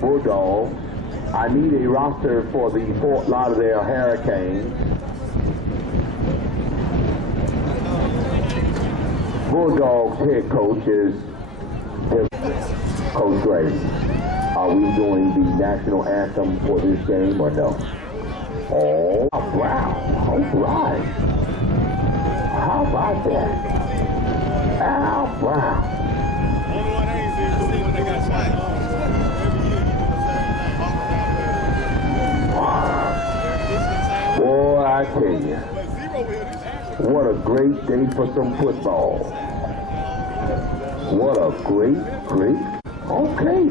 Bulldogs. I need a roster for the Fort Lauderdale Hurricanes. Bulldogs head coach is Coach Gray. Are we doing the national anthem for this game or no? Oh, wow. All right. How about that? Al Brown. Only one I ain't seen when they got shot. Boy, I tell you, what a great day for some football. What a great, okay.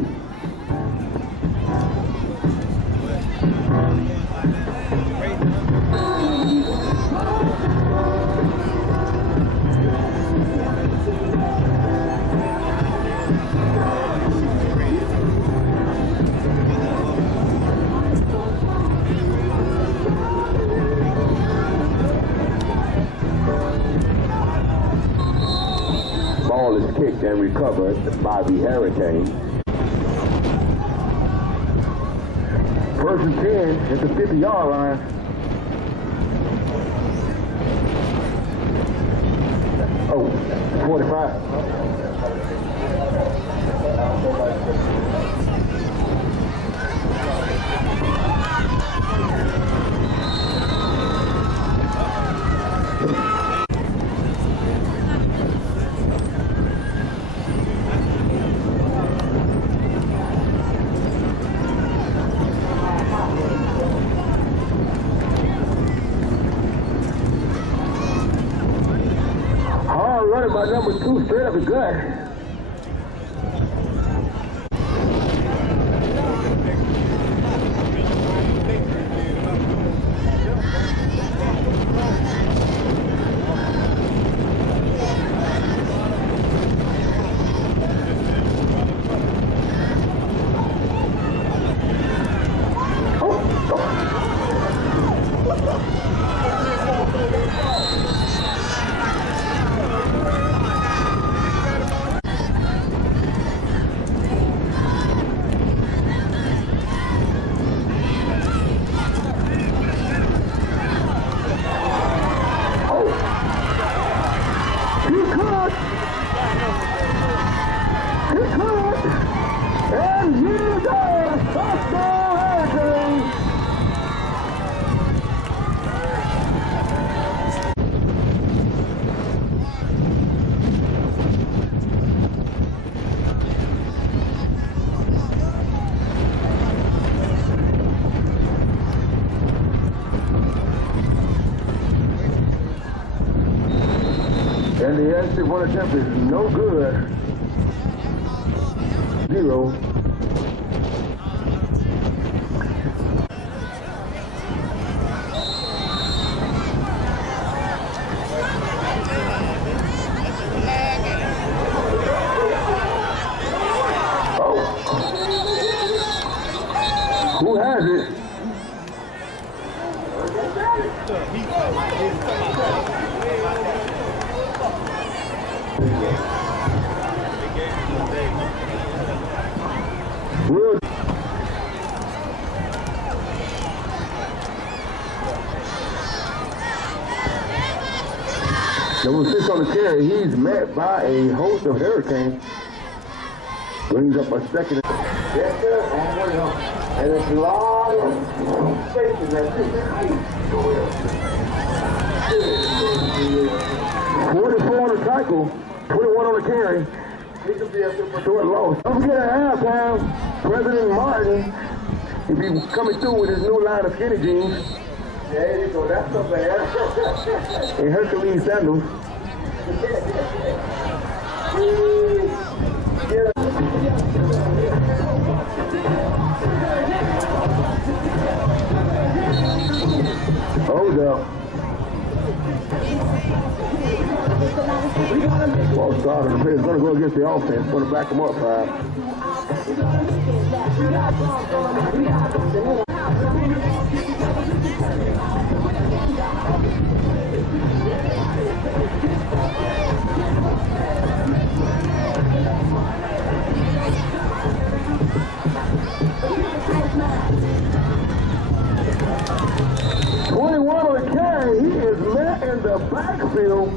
Ball is kicked and recovered by the Hurricanes. First and 10 at the 50-yard line. Oh, 45. Running by number 2 straight up the gut. And the extra one attempt is no good. 0. Oh. Who has it? Good. Number 6 on the carry, he's met by a host of Hurricanes. Brings up a second. Yes, sir. And it's a lot of spaces that 44 on the tackle, 21 on the carry. He could be up there for short loss. Don't forget at halftime, President Martin, if he's coming through with his new line of skinny jeans. There you go, that's not bad. And Hercules sandals. Hold up. Ball started. The player's going to go against the offense. Going to back him up, the backfield.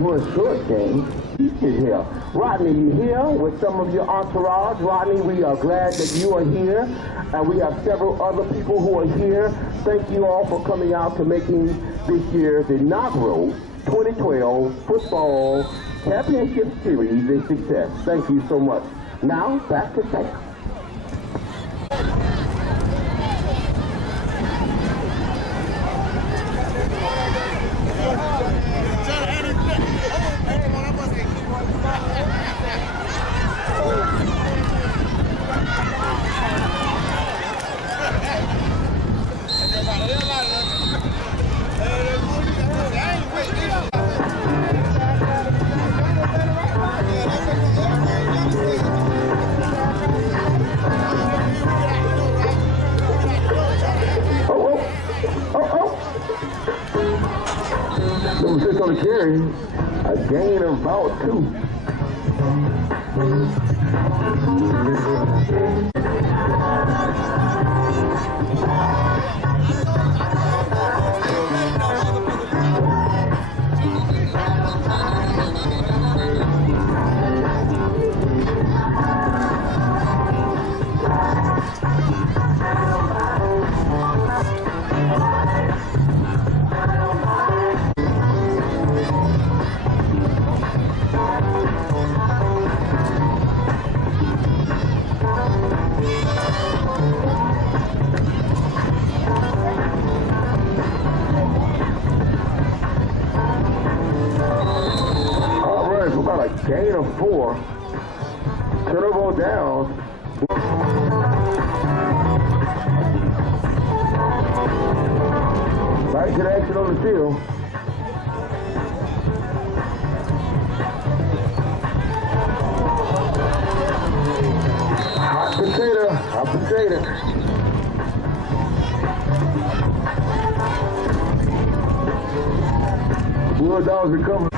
For a short game, he's here. Rodney, you here with some of your entourage? Rodney, we are glad that you are here, and we have several other people who are here. Thank you all for coming out to making this year's inaugural 2012 Football Championship Series a success. Thank you so much. Now, back to Sam. Number 6 on the carry, a gain of about 2. Gain of 4. Turnover down. Back to the action on the field. Hot potato. Hot potato. Bulldogs recover.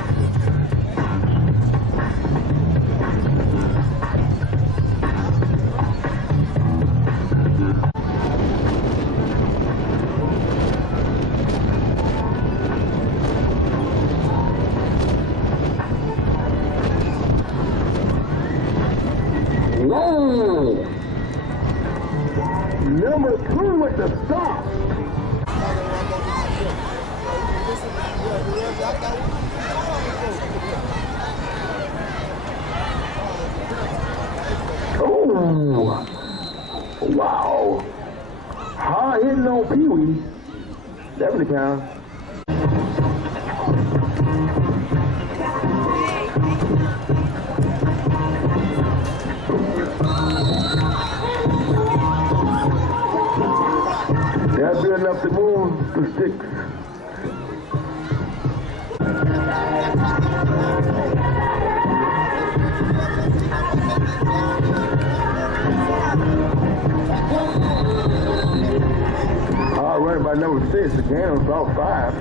Number 2 with the stop. Oh, wow. Hard hitting on Pee-wee. Definitely counts. That's good enough to move the sticks. All right, by number 6, the gain was about 5.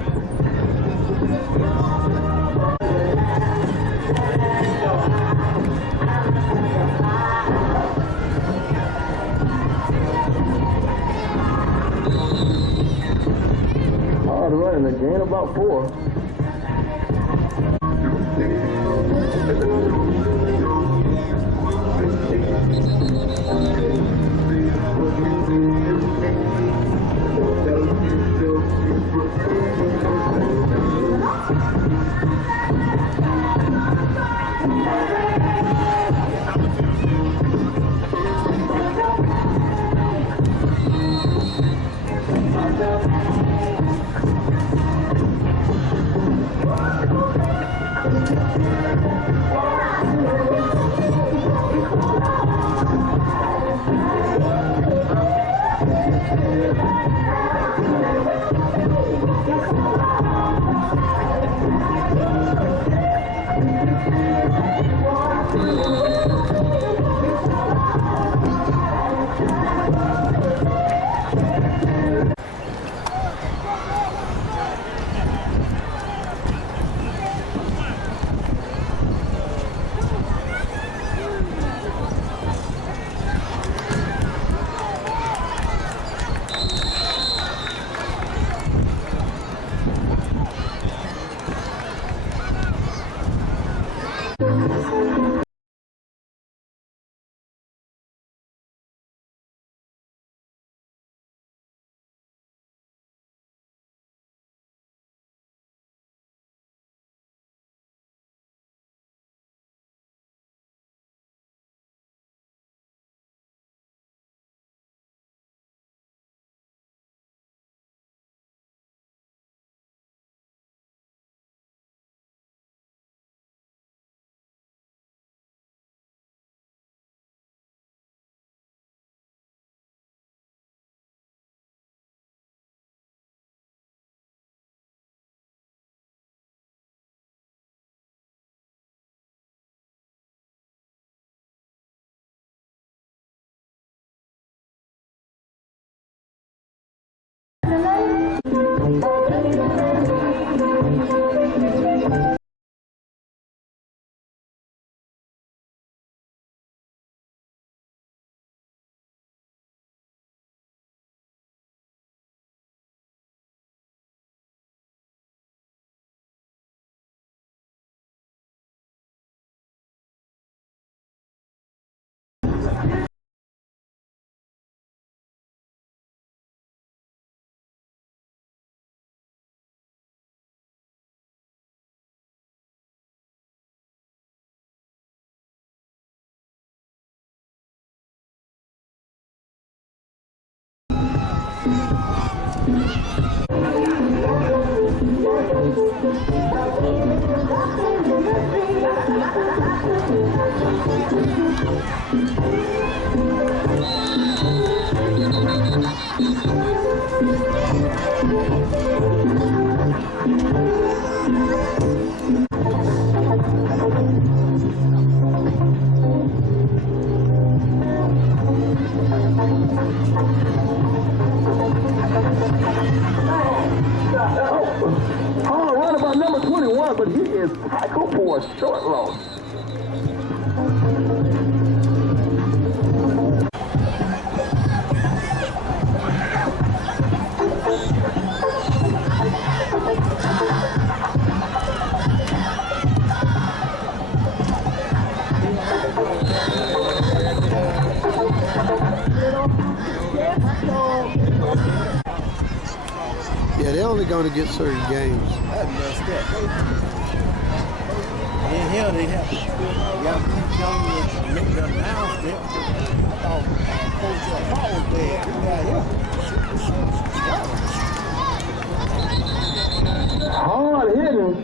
Hard running, a gain about 4. Oh, run about number 21, but he is tackled for a short loss. Yeah, they're only going to get certain games. That's messed up. In here, they have to keep telling you to make the announcement. I thought Coach Paul was there. He got here. Hard hitting.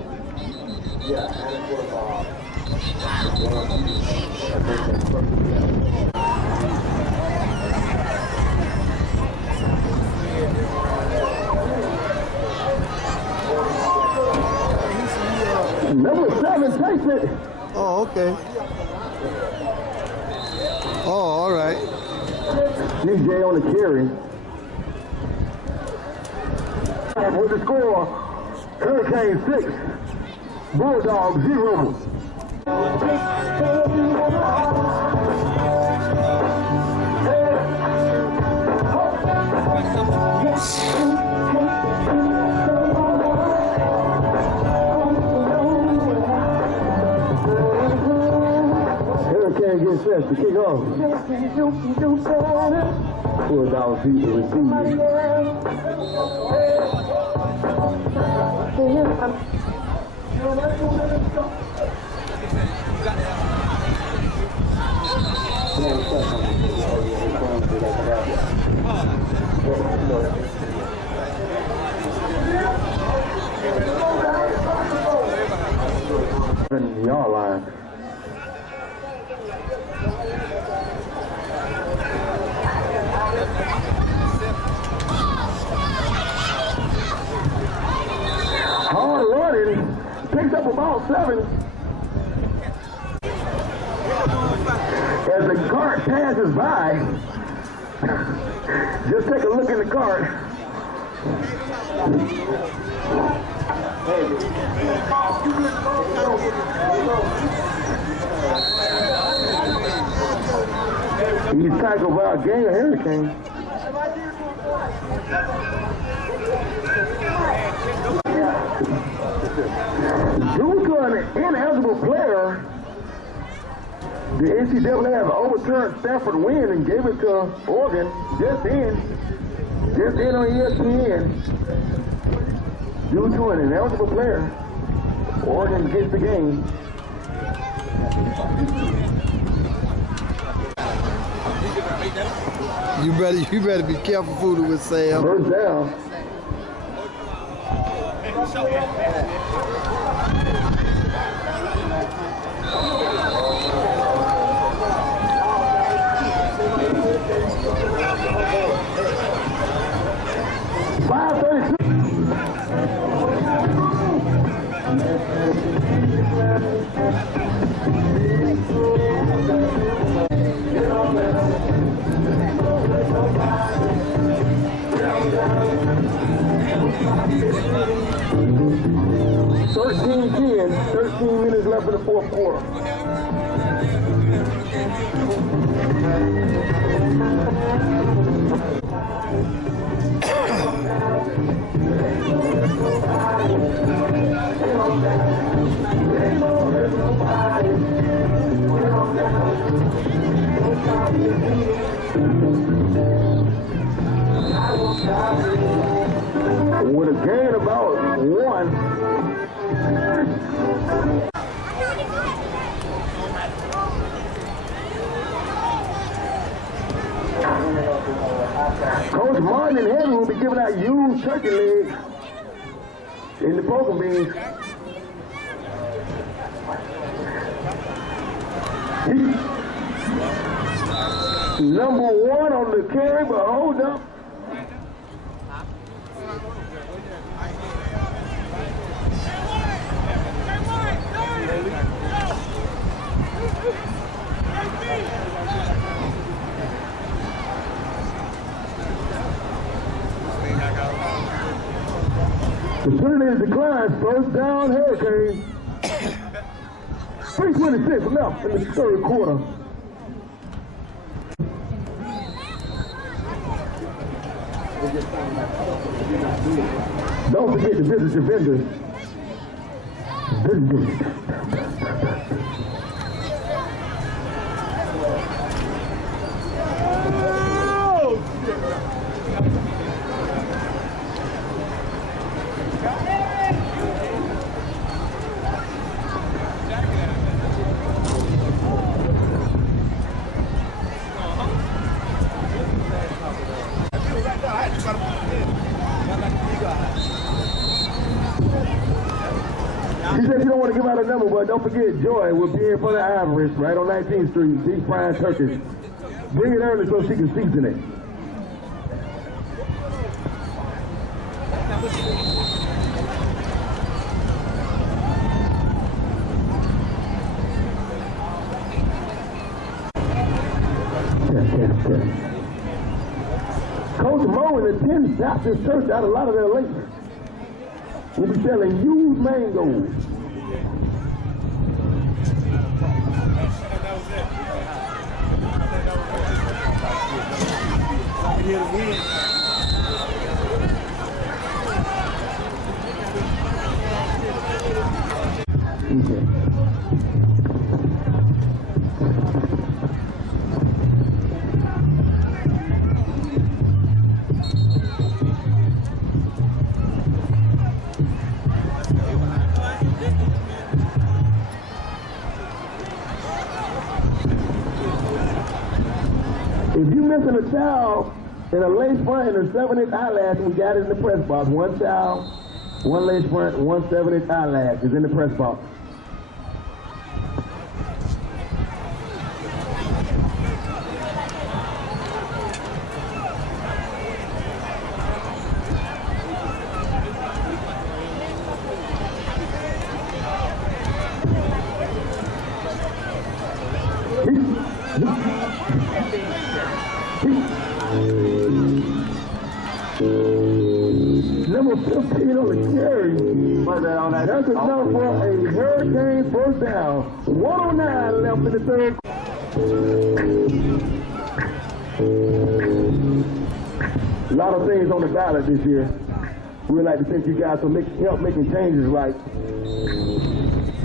Number 7 takes it. Oh, okay. Oh, all right. DJ on the carry. With the score, Hurricane 6, Bulldogs 0. Hurricane gets sets to kick off. Bulldogs beat the receiver. Y'all line. Hard running, picks up about 7. As the cart passes by, just take a look in the cart. He's tackled by a gang of Hurricanes. Due to an ineligible player, the NCAA has overturned Stanford win and gave it to Oregon just in on ESPN. Due to an ineligible player, Oregon gets the game. You better be careful fooling with Sam. First down. $13 minutes left in the fourth quarter. With a gain about 1. Coach Martin and Henry will be giving out used turkey legs in the poker beans. Number 1 on the carry, but hold up. The penalty declines. First down, Hurricanes. 3:26 left in the third quarter. Don't forget to visit your vendors. He said you don't want to give out a number, but don't forget Joy will be in front of Ivory right on 19th Street, deep frying turkeys. Bring it early so she can season it. Coach Mo and the 10 Baptist Church out of Lauderdale Lake will be selling used mangoes. missing a child in a lace front and a 7-inch eyelash, and we got it in the press box. One child, one lace front, and one 7-inch eyelash is in the press box. Number 15 on the carry. That's enough for a Hurricane first down. 109 left in the third. A lot of things on the ballot this year. We'd like to thank you guys for help making changes like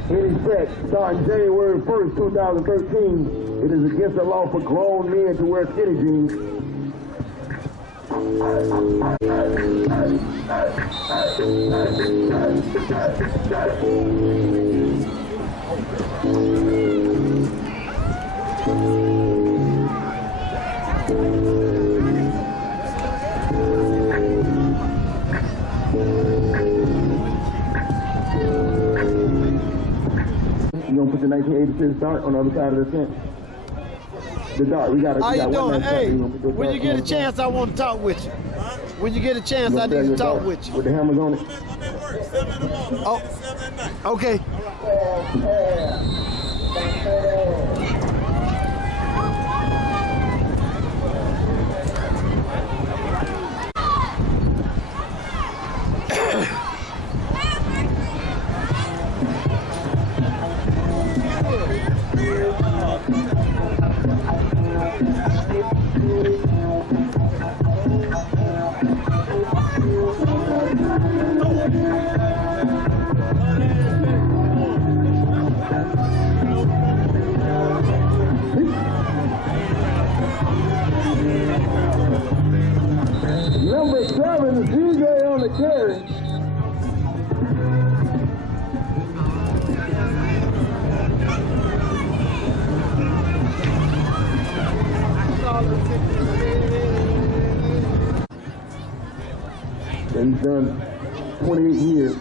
in effect starting January 1st, 2013. It is against the law for grown men to wear skinny jeans. You gonna put the 1986 dart on the other side of the tent? The dart, we got How you doing? Hey, when you get a chance. chance, I want to talk with you. When you get a chance, I need to talk with you. With the hammers on it. Oh, okay. Number 7, DJ on the carry. And he's done 28 years.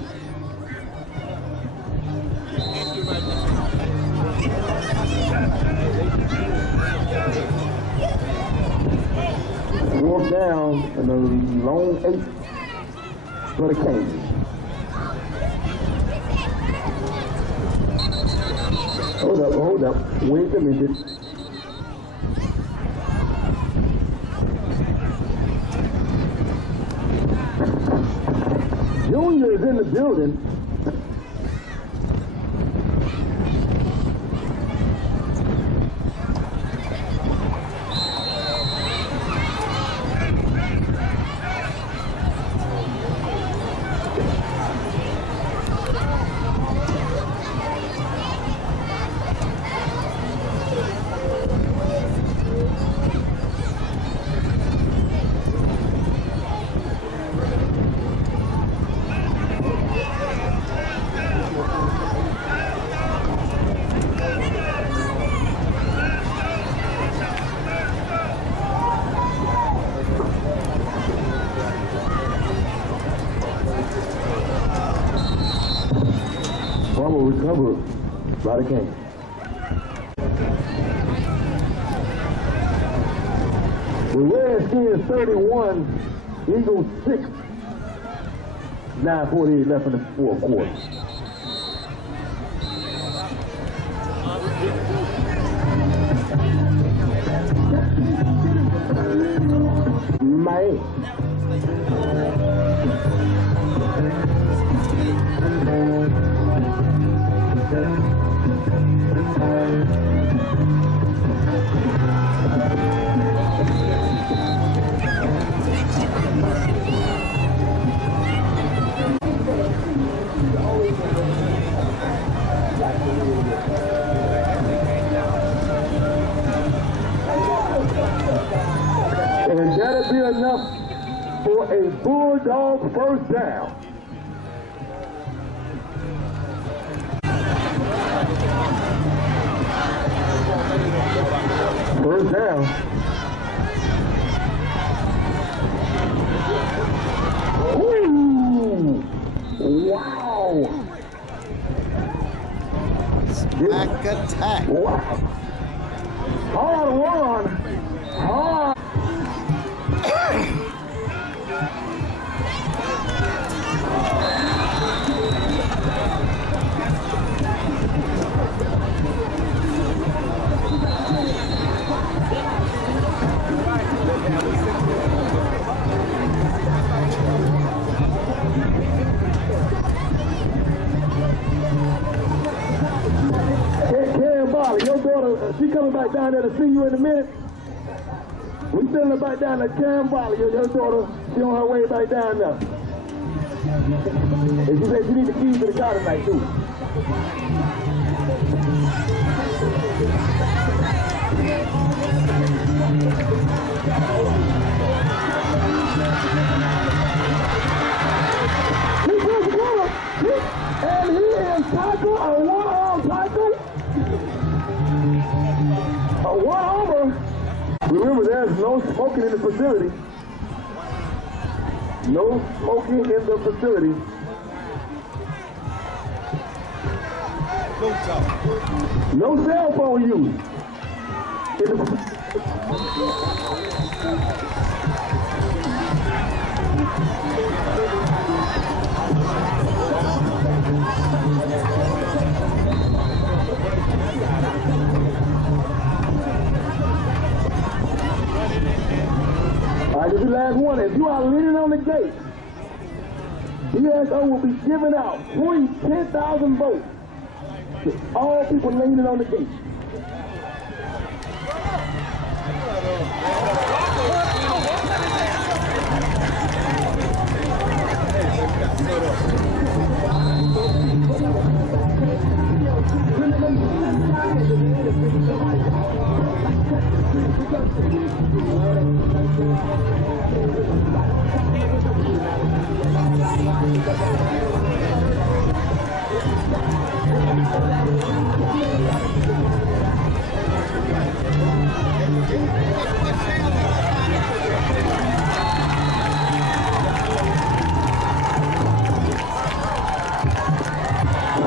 Fourth down and a long 8 for the Canes. Hold up. Wait a minute. Junior is in the building. Recovered by the Canes. The Redskins 31, Eagles 6. 9:48 left in the fourth quarter. Man. And that'll be enough for a Bulldog first down. First down. Mac attack. Wow. Hard one. Hard. Your daughter, she coming back down there to see you in a minute. We sending her back down to Campbell. Your daughter, she on her way back down now. And she said she need the keys to the car tonight too. And he is tackle, a one-arm tackle. A one-armer. Remember, there's no smoking in the facility. No smoking in the facility. No cell phone use. All right, this is the last one. If you are leaning on the gate, DSO will be giving out 10,000 votes to all people leaning on the gate.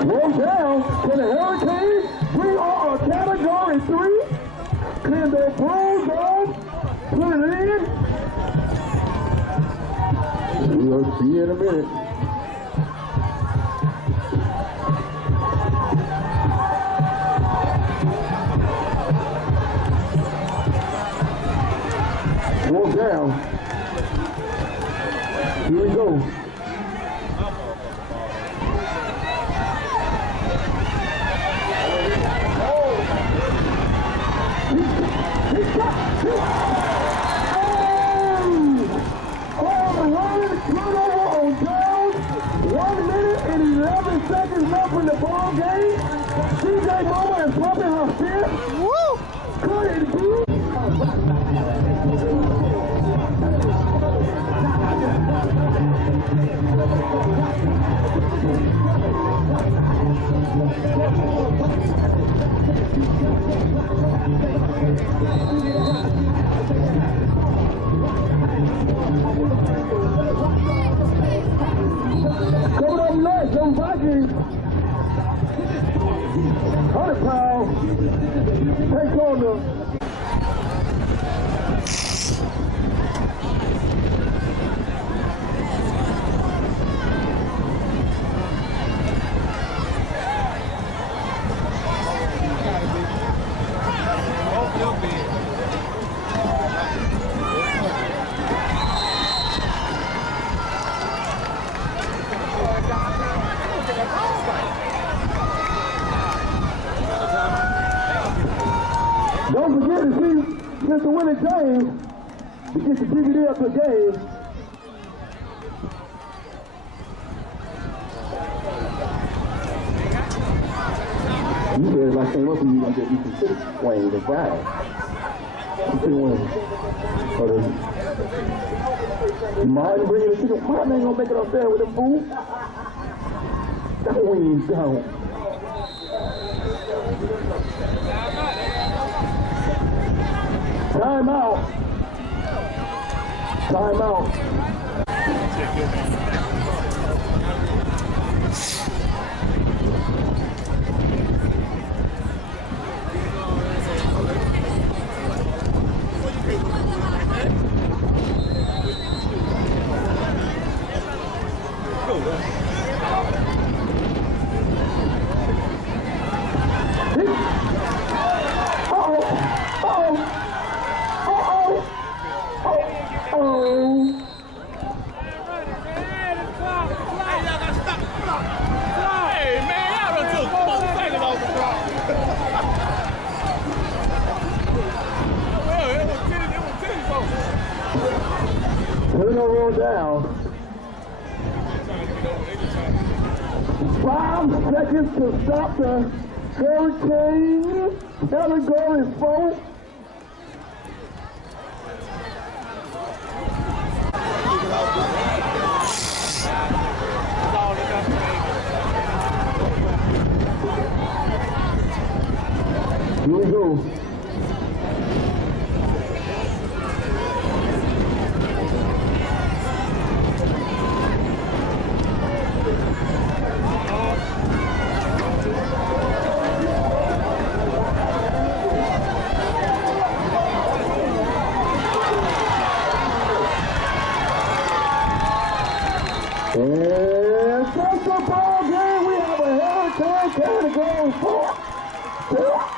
Roll down to the Hurricanes. We are a Category 3. Can the Bulldogs put it in? We'll see you in a minute. Roll down. Here we go. Seconds left in the ball game. CJ Moore is pumping her fist. Woo! Could it be? Coming up next, them Vikings. 100 pounds. Take on them. Don't forget to see Mr. Willie James to get the DVD up the game. You said if I came up and you gonna get me some chicken wings and fries. Chicken wings. Martin bringing the chicken. Martin ain't gonna make it up there with them food. That wings down. Time out. Time out. down. 5 seconds to stop the Hurricane Allegory folk. Here we go. And that's the ball game. We have a Hurricane category 4.